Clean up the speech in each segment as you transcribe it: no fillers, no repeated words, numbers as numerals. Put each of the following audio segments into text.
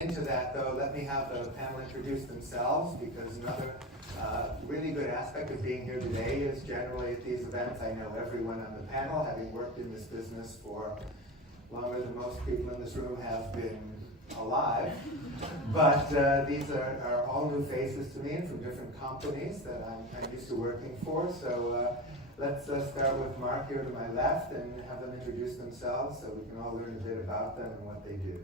Into that, though, let me have the panel introduce themselves, because another really good aspect of being here today is generally at these events I know everyone on the panel, having worked in this business for longer than most people in this room have been alive. But these are all new faces to me and from different companies that I'm used to working for. So let's start with Mark here to my left and have them introduce themselves so we can all learn a bit about them and what they do.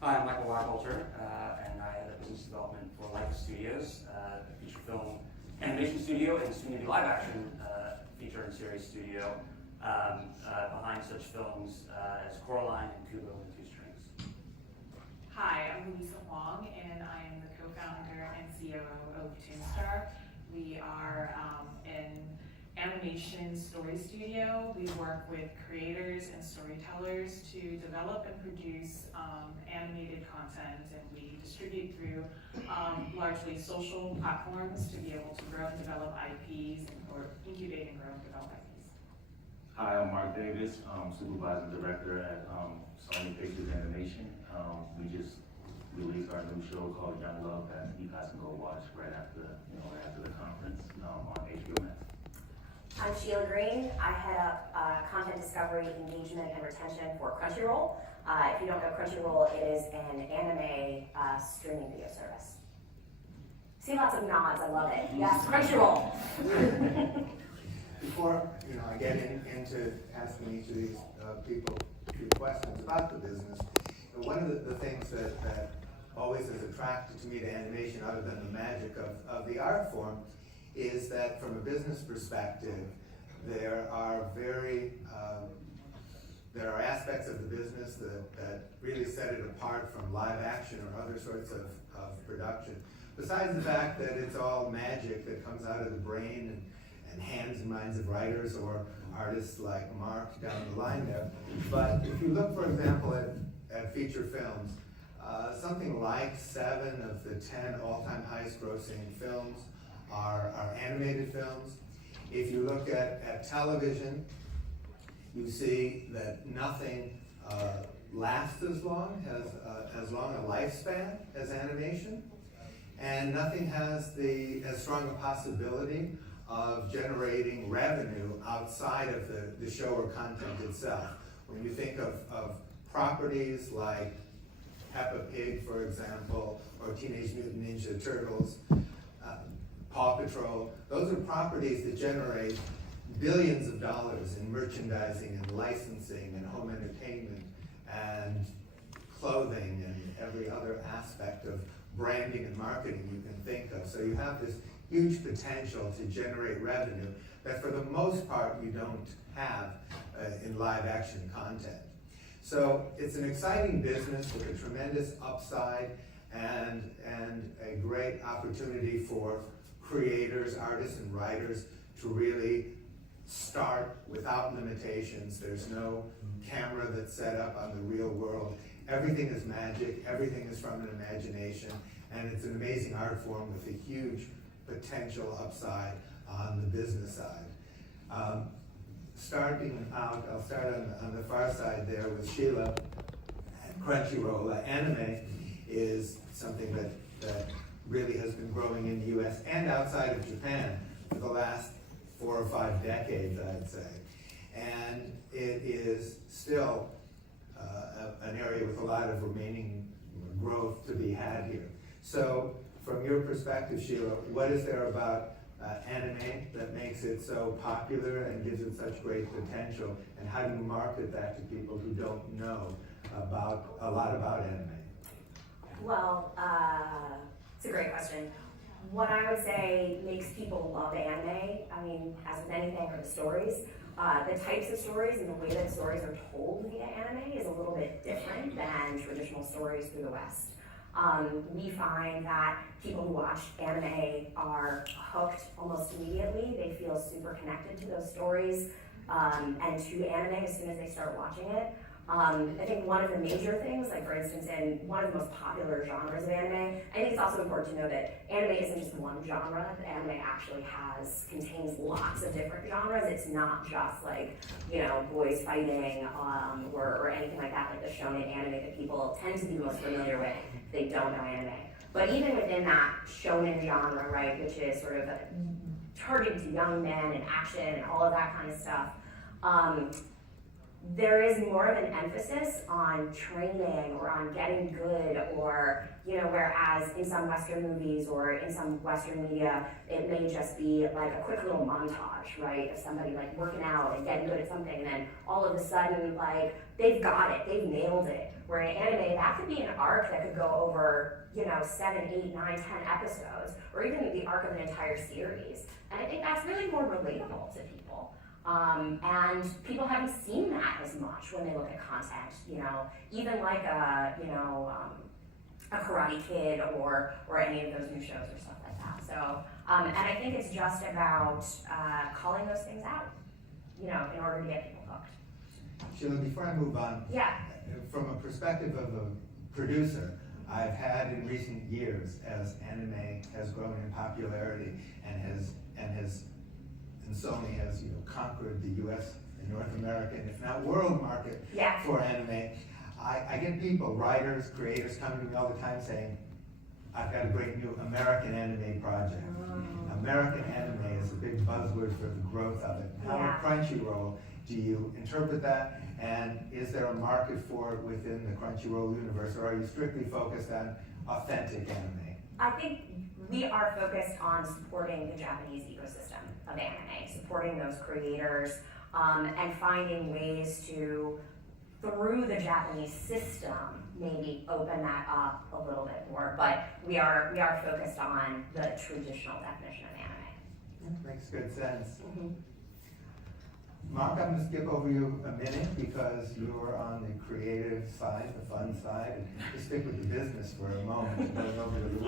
Hi, I'm Michael Wacholter, and I head up business development for Life Studios, a feature film animation studio and soon-to-be live-action feature and series studio behind such films as Coraline and Kubo and Two Strings. Hi, I'm Lisa Wong, and I am the co-founder and COO of Toonstar. We are an animation story studio. We work with creators and storytellers to develop and produce animated content, and we distribute through largely social platforms to be able to grow and develop IPs or incubate and grow and develop IPs. Hi, I'm Mark Davis, supervising director at Sony Pictures Animation. We just released our new show called Young Love that you guys can go watch right after the conference on HBO Max. I'm Sheila Green. I head up content discovery, engagement, and retention for Crunchyroll. If you don't know Crunchyroll, it is an anime streaming video service. See lots of nods, I love it. Yes, Crunchyroll. Before I get into asking each of these people a few questions about the business, one of the things that always has attracted to me to animation, other than the magic of the art form, is that from a business perspective, there are aspects of the business that really set it apart from live action or other sorts of production. Besides the fact that it's all magic that comes out of the brain and hands and minds of writers or artists like Mark down the line there. But if you look, for example, at feature films, something like 7 of the 10 all-time highest grossing films are animated films. If you look at television, you see that nothing lasts as long, has as long a lifespan as animation, and nothing has as strong a possibility of generating revenue outside of the show or content itself. When you think of properties like Peppa Pig, for example, or Teenage Mutant Ninja Turtles, Paw Patrol, those are properties that generate billions of dollars in merchandising and licensing and home entertainment and clothing and every other aspect of branding and marketing you can think of. So you have this huge potential to generate revenue that for the most part you don't have in live action content. So it's an exciting business with a tremendous upside and a great opportunity for creators, artists, and writers to really start without limitations. There's no camera that's set up on the real world. Everything is magic, everything is from an imagination, and it's an amazing art form with a huge potential upside on the business side. Starting out, I'll start on the far side there with Sheila at Crunchyroll. Anime is something that really has been growing in the US and outside of Japan for the last 4 or 5 decades, I'd say. And it is still an area with a lot of remaining growth to be had here. So from your perspective, Sheila, what is there about anime that makes it so popular and gives it such great potential, and how do you market that to people who don't know a lot about anime? Well, it's a great question. What I would say makes people love anime, as with anything, are the stories. The types of stories and the way that stories are told via anime is a little bit different than traditional stories through the West. We find that people who watch anime are hooked almost immediately. They feel super connected to those stories and to anime as soon as they start watching it. I think one of the major things, like for instance, in one of the most popular genres of anime, I think it's also important to know that anime isn't just one genre. Anime actually contains lots of different genres. It's not just like, you know, boys fighting or anything like that, like the shonen anime that people tend to be most familiar with. They don't know anime. But even within that shonen genre, right, which is sort of targeted to young men and action and all of that kind of stuff, there is more of an emphasis on training or on getting good, or, you know, whereas in some Western movies or in some Western media, it may just be like a quick little montage, right, of somebody like working out and getting good at something, and then all of a sudden, like, they've got it, they've nailed it. Where in anime, that could be an arc that could go over, you know, 7, 8, 9, 10 episodes, or even the arc of an entire series. And I think that's really more relatable to people. And people haven't seen that as much when they look at content, you know, even like a Karate Kid or any of those new shows or stuff like that. So, and I think it's just about calling those things out, you know, in order to get people hooked. Sheila, before I move on, Yeah. from a perspective of a producer, I've had in recent years, as anime has grown in popularity and Sony has, you know, conquered the U.S. and North American, if not world market Yeah. for anime, I get people, writers, creators coming to me all the time saying, I've got a great new American anime project. American anime is a big buzzword for the growth of it. How Yeah. at Crunchyroll do you interpret that, and is there a market for it within the Crunchyroll universe, or are you strictly focused on authentic anime? I think we are focused on supporting the Japanese ecosystem of anime, supporting those creators, and finding ways to, through the Japanese system, maybe open that up a little bit more. But we are focused on the traditional definition of anime. That makes good sense. Mm-hmm. Mark, I'm going to skip over you a minute because you're on the creative side, the fun side, and just stick with the business for a moment. Going over to